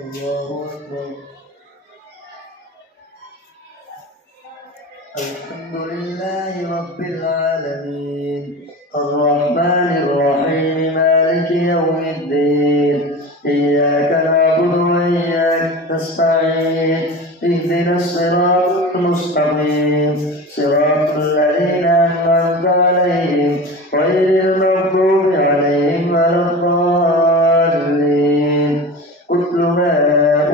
الله أكبر. الحمد لله رب العالمين الرحمن الرحيم مالك يوم الدين إياك نعبد وإياك نستعين اهدنا الصراط المستقيم صراط الذين أنعمت عليهم غير المغضوب عليهم ولا الضالين. اتل ما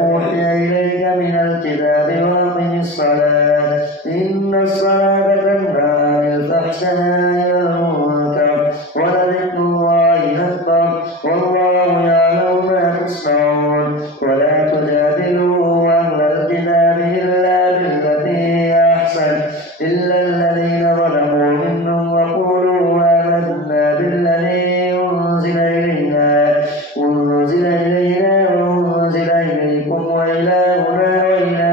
أوحي إليك من الكتاب وأقم الصلاة إن الصلاة تنهى عن الفحشاء والمنكر ولذكر الله أكبر والله يعلم ما تصنعون. ولا تجادلوا أهل الكتاب إلا بالتي هي أحسن إلا الذين ظلموا منهم وقولوا آمنا بالذي أنزل إلينا وأنزل إليكم وإلهنا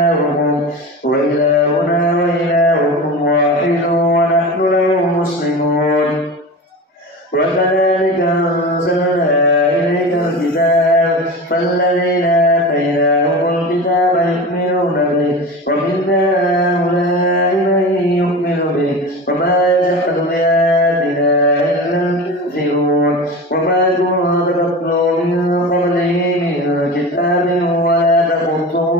وإلهكم واحد ونحن له مسلمون. وكذلك أنزلنا إليك الكتاب فالذين آتيناهم الكتاب يؤمنون به ومن هؤلاء من يؤمن به وما يجحد بآياتنا إلا الكافرون. وما كنت تتلو من قبله من كتاب ولا تخطه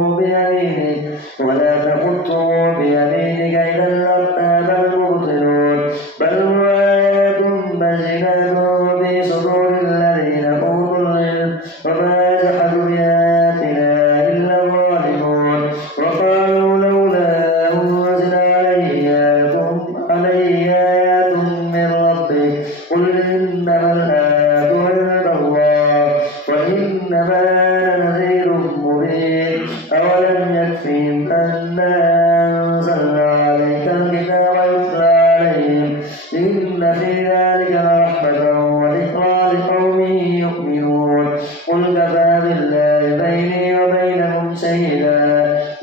بيمينك إذا لارتاب المبطلون. بل هو آيات بينات في صدور الذين أوتوا العلم وما يجحد بآياتنا إلا الظالمون. وقالوا لولا أنزل عليه آيات من ربه قل إنما الآيات عند الله وإنما أنا نذير مبين. أولم يكفهم أنا أنزلنا عليك الكتاب يتلى عليهم إن في ذلك لرحمة وذكرى لقوم يؤمنون. قل كفى بالله بيني وبينكم شهيدا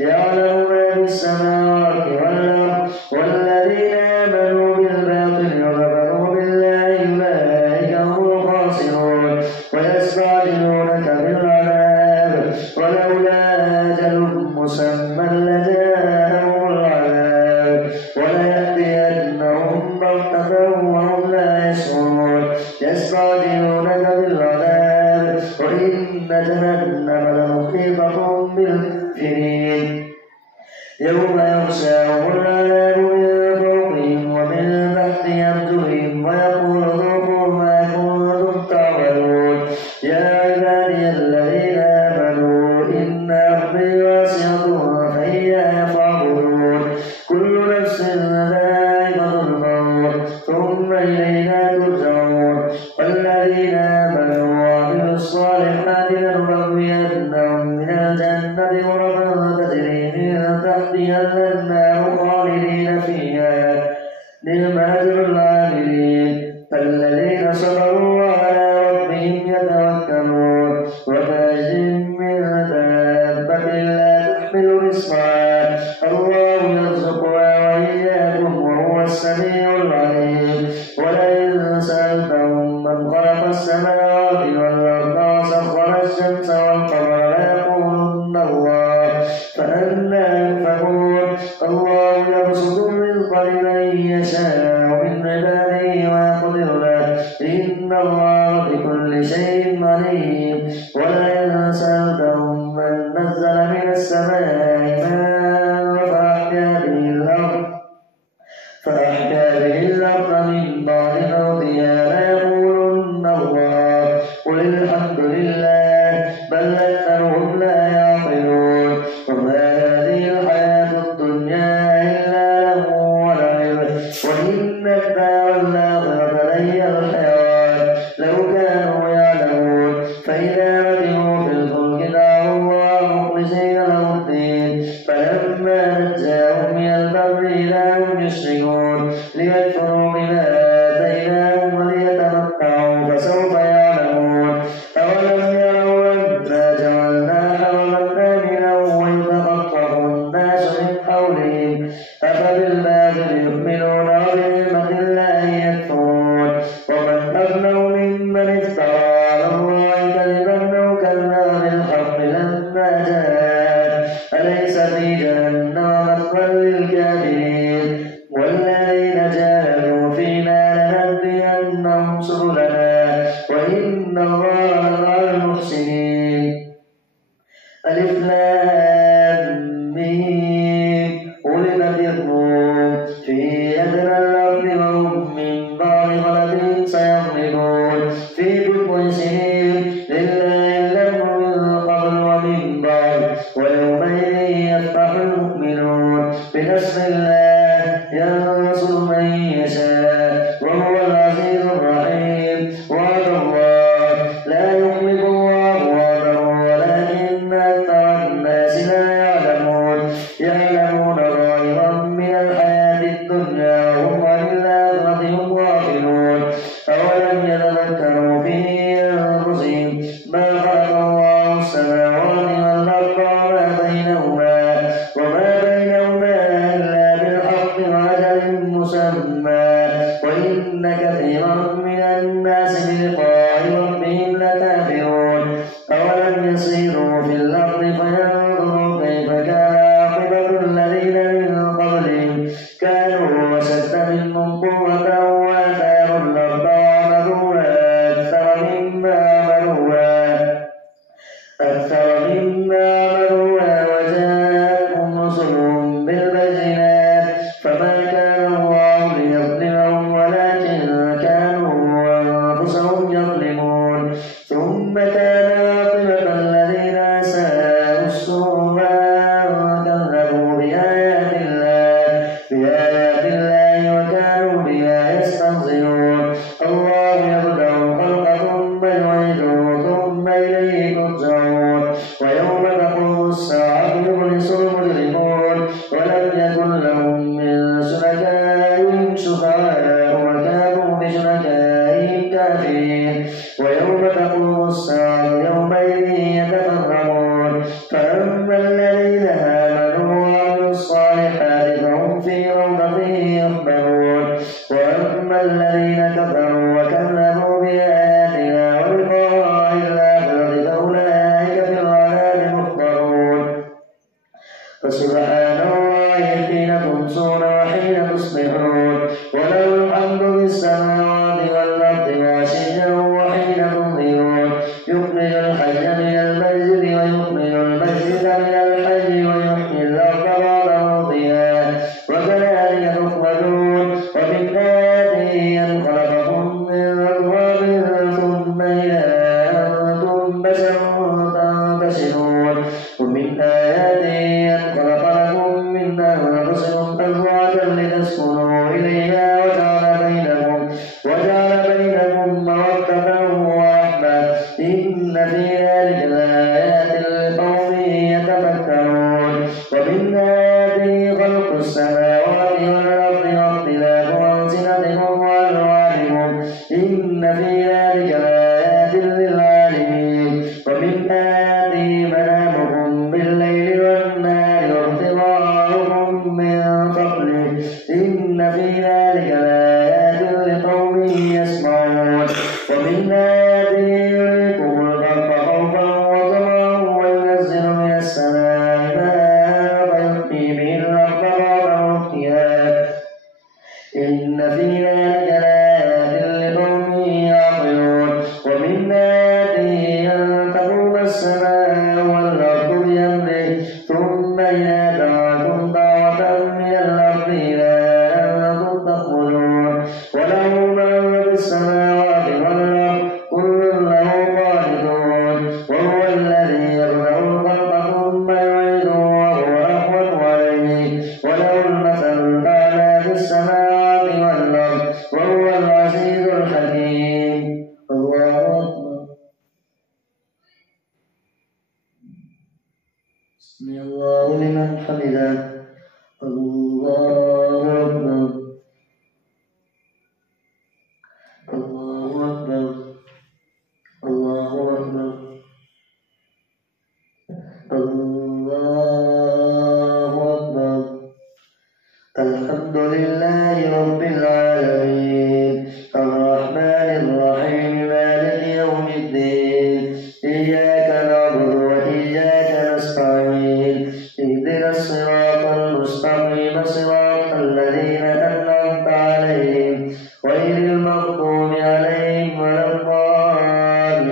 يعلم ما في السماوات والأرض والذين آمنوا بالباطل وكفروا بالله أولئك هم الخاسرون. ويستعجلونك بالعذاب ولولا أجل مسمى لجاءهم العذاب وليأتينهم بغتة وهم لا يشعرون. يستعجلونك بالعذاب وإن جهنم لمحيطة بالكافرين. يوم يغشاهم العذاب من فوقهم ومن تحت أرجلهم ويقول ذوقوا ما كنتم تعملون. يا عبادي الذين آمنوا إن أرضي واسعة فإياي فاعبدون. كل نفس ذائقة الموت ثم إلينا ترجعون. والذين آمنوا وعملوا الصالحات لنبوئنهم من الجنة غرفا تجري من تحتها الأنهار خالدين فيها نعم أجر العاملين. الذين صبروا وعلى ربهم يتوكلون. وكأين من دابة لا تحمل رزقها الله يرزقها وإياكم وهو السميع العليم. ولئن سألتهم من خلق السماوات والأرض وسخر الشمس والقمر ليقولن الله فأنى يؤفكون. الله يبسط الرزق لمن يشاء من عباده ويقدر له إن الله بكل شيء عليم. ولئن سألتهم من نزل من السماء ماء فأحيا به الأرض من بعد موتها ليقولن الله قل الحمد لله بل أكثرهم لا يعقلون. وما هذه الحياة الدنيا إلا له ولعب وإن الدار الآخرة لهي الحيوان لو كانوا يعلمون. فإذا ركبوا في الفلك دعوا الله مخلصين له الدين فلما نجاهم إلى البر إذا هم يشركون ليكفروا بما آتيناهم وليتمتعوا فسوف يعلمون. أولم إن الله مع المحسنين. ألف لام ميم غلبت الروم في أدنى الأرض وهم من بعد غلبهم سيغلبون في بضع سنين لله الأمر من قبل ومن بعد ويومئذ يفرح المؤمنون بنصر الله ينصر من يشاء وهو العزيز الرحيم. وعد الله لا يخلف الله وعده ولكن أكثر الناس لا يعلمون ظاهرا من الحياة الدنيا وهم عن الآخرة هم غافلون. أولم يتذكروا في أنفسهم ما خلق الله السماوات والأرض وما بينهما إلا بالحق وأجل مسمى وإن كثيرا من الناس بلقاء ربهم لكافرون. أولم يسيروا في الأرض فينظروا كيف كان عاقبة الذين من قبلهم كانوا أشد منهم قوة وآثاروا الأرض وعملوها أكثر مما عملوها وجاءتهم رسلهم بالبينات فما كان الله ليظلمهم ولكن كانوا أنفسهم يظلمون. ثم كان عاقبة الذين أساءوا السوء كذبوا بآيات الله وكانوا بها يستهزئون. الله يبدأ الخلق ثم يعيده ثم إليه ترجعون. ويوم تقوم الساعة يبلس المجرمون ولم يكن لهم من شركائهم شفعاء وكانوا بشركائهم كافرين. ويوم تقوم الساعة يومئذ يتفرقون. فأما الذين آمنوا وعملوا الصالحات فهم في روضة يحبرون. وأما الذين كفروا وكذبوا بآياتنا ولقاء الآخرة فأولئك في العذاب محضرون. فسبحان الله حين تمسون وحين تصبحون وله الحمد في السماوات والأرض وعشيا وحين تظهرون. يخرج الحي من الميت ويخرج الميت من الحي ويحيي الأرض بعد موتها وكذلك تخرجون. ومن آياته أن خلقكم من أزواج ثم إذا أنتم بشر تنتشرون. ومن آياته أن خلق لكم من أنفسكم أزواجا لتسكنوا إليها وجعل بينكم مودة ورحمة إن في ذلك لآيات لقوم يتفكرون. ومن آياته خلق السماوات والأرض واختلاف ألسنتكم وألوانكم إن في ذلك لآيات للعالمين. ومن آياته منامكم بالليل والنهار وابتغاؤكم من فضله إن في ذلك لآيات لقوم يسمعون. ومن آياته يريكم البرق خوفا وطمعا وينزل من السماء ماء فيحيي به الأرض بعد موتها إن في ذلك لآيات لقوم يعقلون. ومن آياته أن تقوم السماء والأرض بأمره ثم إذا دعاكم دعوة من الأرض إذا أنتم تخرجون. وله ما في السماوات والأرض كل له قانتون. وهو الذي يبدأ الخلق ثم يعيده وهو أهون عليه وله المثل الأعلى في السماوات والأرض وهو العزيز الحكيم. الله أكبر. بسم الله لمن حمده. الله أكبر. الله أكبر. الله أكبر. الله أكبر. الحمد لله رب العالمين الرحمن الرحيم مالك يوم الدين إياك نعبد وإياك نستعين اهدنا الصراط المستقيم صراط الذين أنعمت عليهم غير المغضوب عليهم ولا الضالين.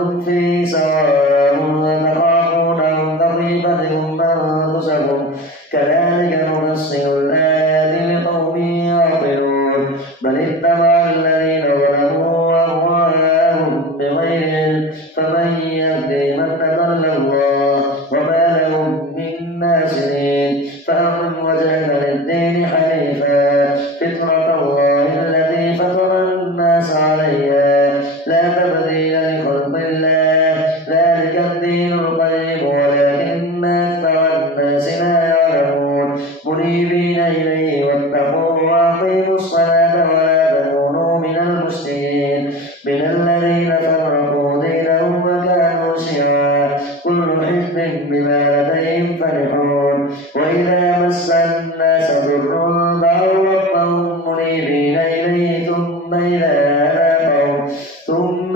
لكم فيه سواء تخافونهم كخيفتكم أنفسكم كذلك نفصل الآيات لقوم يعقلون بل اتبع الذين ظلموا أهواءهم بغير فمن يهدي من أضل الله وما لهم من ناصرين فأقم وجهك للدين حنيفا فطرة الله التي فطر الناس عليها لا تبديل لخلق الله ذلك الدين القيم ولكن أكثر الناس لا يعلمون منيبين إليه واتقوا وأقيموا الصلاة ولا تكونوا من المشركين من الذين فرقوا دينهم وكانوا شيعا كل حزب بما لديهم فرحون وإذا مس الناس ضر دعوا ربهم منيبين إليه ثم إذا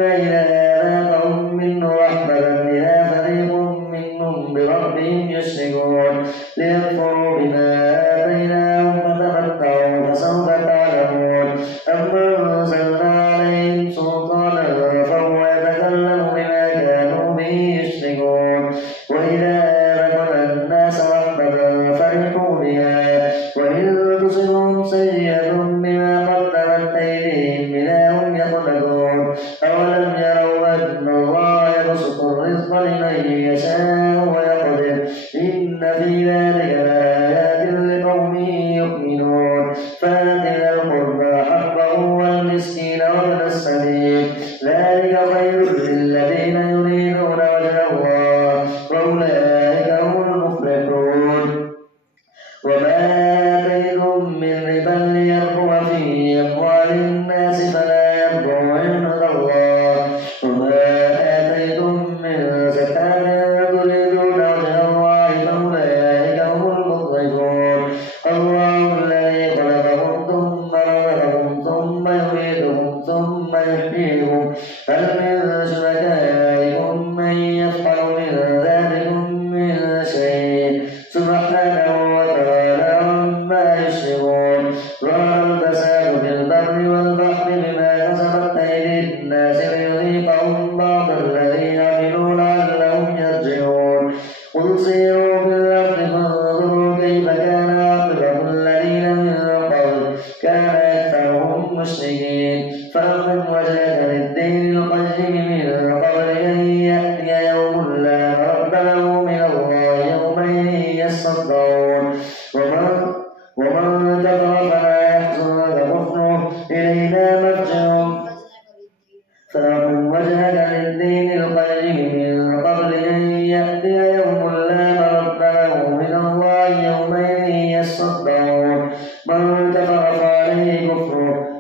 أذاقهم منه رحمة إذا فريق منهم بربهم يشركون ليكفروا بما آتيناهم فتمتعوا فسوف تعلمون أما أنزلنا عليهم سلطانا فهو يتكلم بما كانوا به يشركون وإذا أذقنا الناس رحمة فرحوا بها وإن تصبهم سيئة بما قدمت أيديهم إذا هم يقنطون أولم يروا أن الله يبسط الرزق لمن يشاء ويقدر إن في ذلك لآيات لقوم يؤمنون فآت ذا القربى حقه والمسكين وابن السبيل ذلك خير للذين يريدون وجه الله وأولئك هم المفلحون وما آتيتم من ربا ليربو في أموال الناس فلا يربو عند الله وما آتيتم من زكاة تريدون وجه الله فأولئك هم المضعفون الله الذي خلقكم ثم رزقكم ثم يميتكم ثم يحييكم هل من شركائكم من يفعل من ذلكم من شيء سبحانه وتعالى عما يشركون ظهر الفساد في البر والبحر بما كسبت أيدي الناس ليذيقهم بعض الذي عملوا لعلهم يرجعون قل سيروا في الأرض فانظروا كيف كان عاقبة الذين من قبل كان أكثرهم مشركين فأقم وجهك للدين القيم من قبل أن يأتي يوم لا مرد له من الله يومئذ يصدعون ومن كفر فلا يحزنك كفره إلينا مرجعهم فأقم وجهك للدين القيم من قبل أن يأتي يوم لا مرد له من الله يومئذ يصدعون من كفر فعليه كفره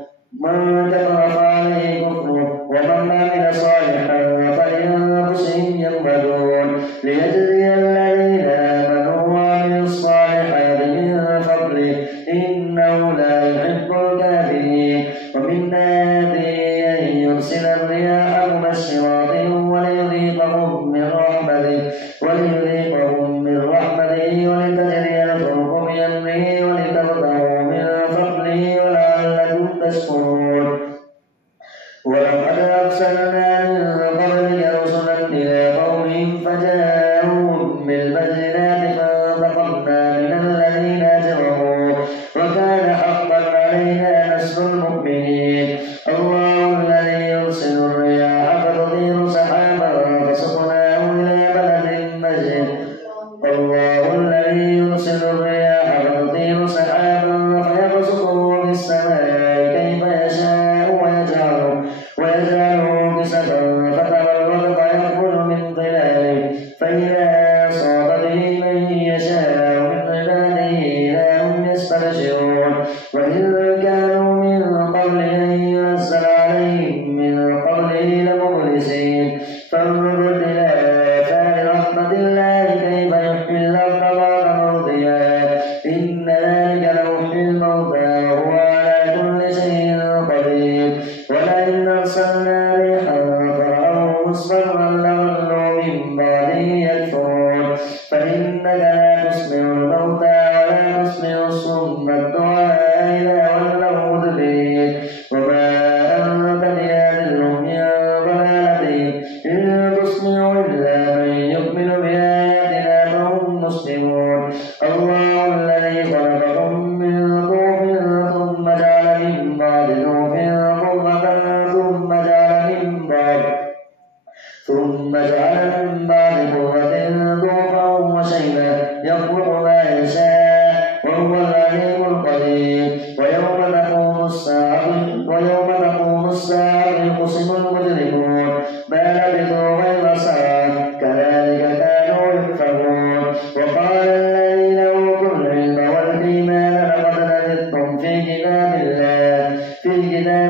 ومن عمل صالحا فلأنفسهم يمهدون ليجزي الذين آمنوا وعملوا الصالحات من فضله إنه لا يحب الكافرين ومن آياته أن يرسل الرياح مبشرات وليذيقهم من رحمته ولتجري الفلك بأمره ولتبتغوا من فضله ولعلكم تشكرون ولقد أرسلنا من قبلك رسلا إلى قومهم فجاءوهم بالبينات فانتقمنا من الذين أجرموا وكان حقا علينا نصر المؤمنين الله الذي يرسل الرياح فتثير سحابا فسقناه إلى بلد ميت الله الذي يرسل الرياح فتثير سحابا فيبسطه في السماء كيف يشاء ويجعله كسفا فترى الودق يخرج من ظلاله فإذا أصاب به من يشاء من عباده إذا هم يستبشرون وإذ كانوا من قبل أن ينزل عليهم من قبله لمبلسين فانظر إلى آثار رحمة الله كيف يحيي الأرض بعد موتها إن ذلك لمحيي الموتى وهو على كل شيء قدير ولئن أرسلنا ريحا فرأوه مصفرا لظلوا من بعده يكفرون فإنك لا تسمع الموتى ولا تسمع الصم الدعاء إذا ولوا مدبرين وما أنت بهاد العمي عن ضلالتهم إن يسمع إلا من يؤمن بآياتنا فهم مسلمون. الله الذي خلقكم من ضعف ثم جعل من بعد ضعف قوة ثم جعل من بعد قوة ضعفا وشيبا يخلق ما يشاء وهو العليم القدير. ويوم تقوم الساعة يقسم المجرمون ما لبثوا غير ساعة كذلك كانوا يؤفكون. وقال الذين أوتوا العلم والإيمان لقد لبثتم في كتاب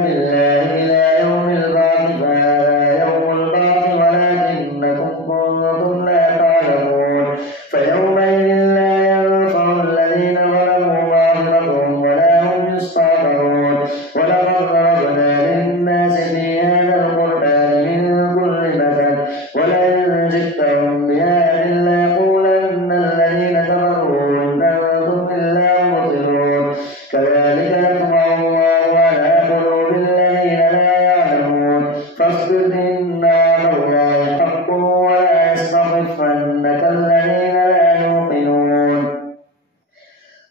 الله إلى يوم البعث فهذا يوم البعث ولكنكم كنتم لا تعلمون. فيومئذ لا ينفع الذين ظلموا معذرتهم ولا هم يستعتبون. ولقد ضربنا للناس في هذا القرآن من كل مثل ولئن جئتهم بآية ليقولن الذين كفروا إن أنتم إلا مبطلون. كذلك يطبع الله على قلوب الذين لا يعلمون. فاصبر إن وعد الله حق ولا يستخفنك الذين لا يوقنون.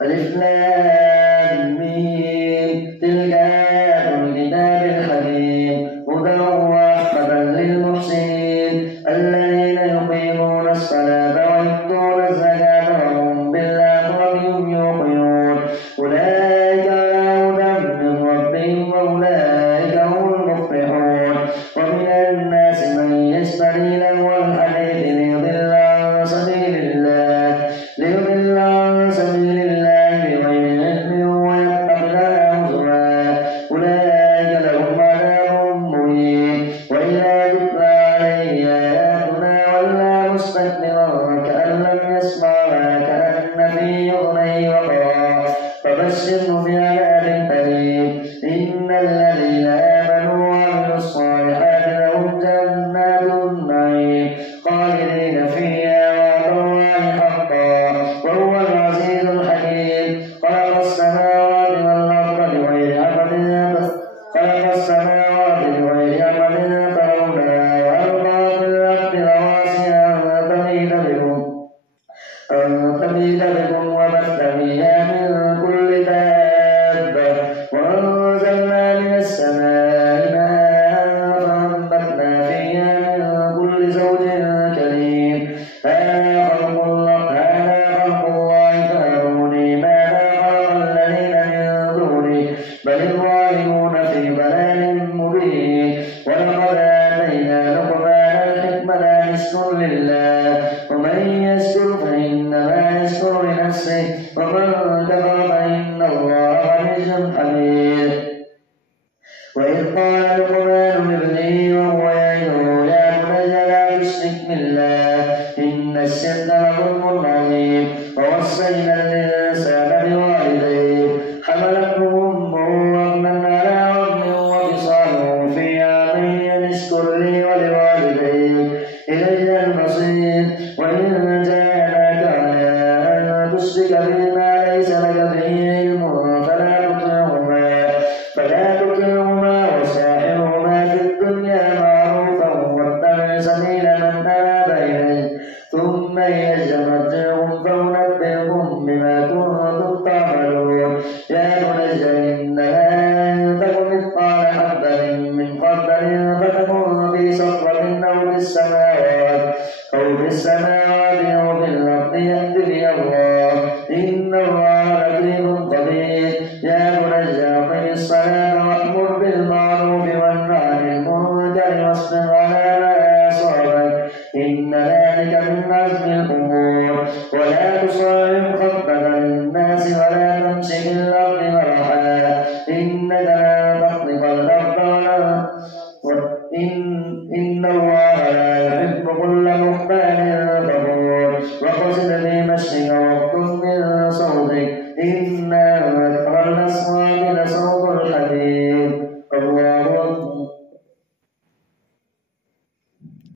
ألف لام ميم تلك آيات الكتاب الحكيم هدى ورحمة للمحسنين الذين يقيمون الصلاة ويؤتون الزكاة وهم بالآخرة هم يوقنون. أولئك على هدى من ربهم وأولئك هم المفلحون. ومن الناس من يشتري لهو الحديث ليضل عن سبيل الله بغير علم ويتخذها هزوا أولئك لهم عذاب مهين. وإذا تتلى عليه آياتنا ولى مستكبرا كأن لم يسمعها كأن في أذنيه وقرا فبشره بعذاب أليم. إن الذين آمنوا وعملوا الصالحات لهم جنات النعيم خالدين فيها وعد الله حقا وهو العزيز الحكيم. خلق السماوات والأرض بغير عمد ترونها وألقى في الأرض رواسي أن تميد بكم وبث فيها من كل دابة وأنزلنا من السماء ماء فأنبتنا فيها من كل زوج كريم. هذا خلق الله فأروني ماذا خلق الذين من دونه بل الظالمون في ضلال مبين. ولقد آتينا لقمان الحكمة أن اشكر لله ومن يشكر فإنما يشكر لنفسه ومن كفر فإن الله غني حميد. وإذ قال لقمان لابنه وهو يعظه يا بني لا تشرك بالله إن الشرك لظلم عظيم. ووصينا الإنسان بوالديه حملته أمه وهنا على وهن وفصاله في عامين أن اشكر لي ولوالديك إلي المصير. وإن جاهداك على أن تشرك بما ليس لك به علم فلا تطعهما وصاحبهما في الدنيا معروفا واتبع سبيل من أناب إليه ثم إلي مرجعكم فأنبئكم بما كنتم تعملون. يا بني إنها إن تك مثقال حبة من خردل فتكن في صخرة أو في السماوات أو في الأرض يأت بها الله إن الله لطيف خبير. يا بني أقم الصلاة وأمر بالمعروف وانه عن المنكر واصبر على ما أصابك إن ذلك من عزم الأمور. ولا تصاحب خدك للناس ولا تمشي في الأرض مرحا إنك لا تخلق الأرض إن الله لا يحب كل مختال فخور. وقصد في مشيك واغضض من صوتك إن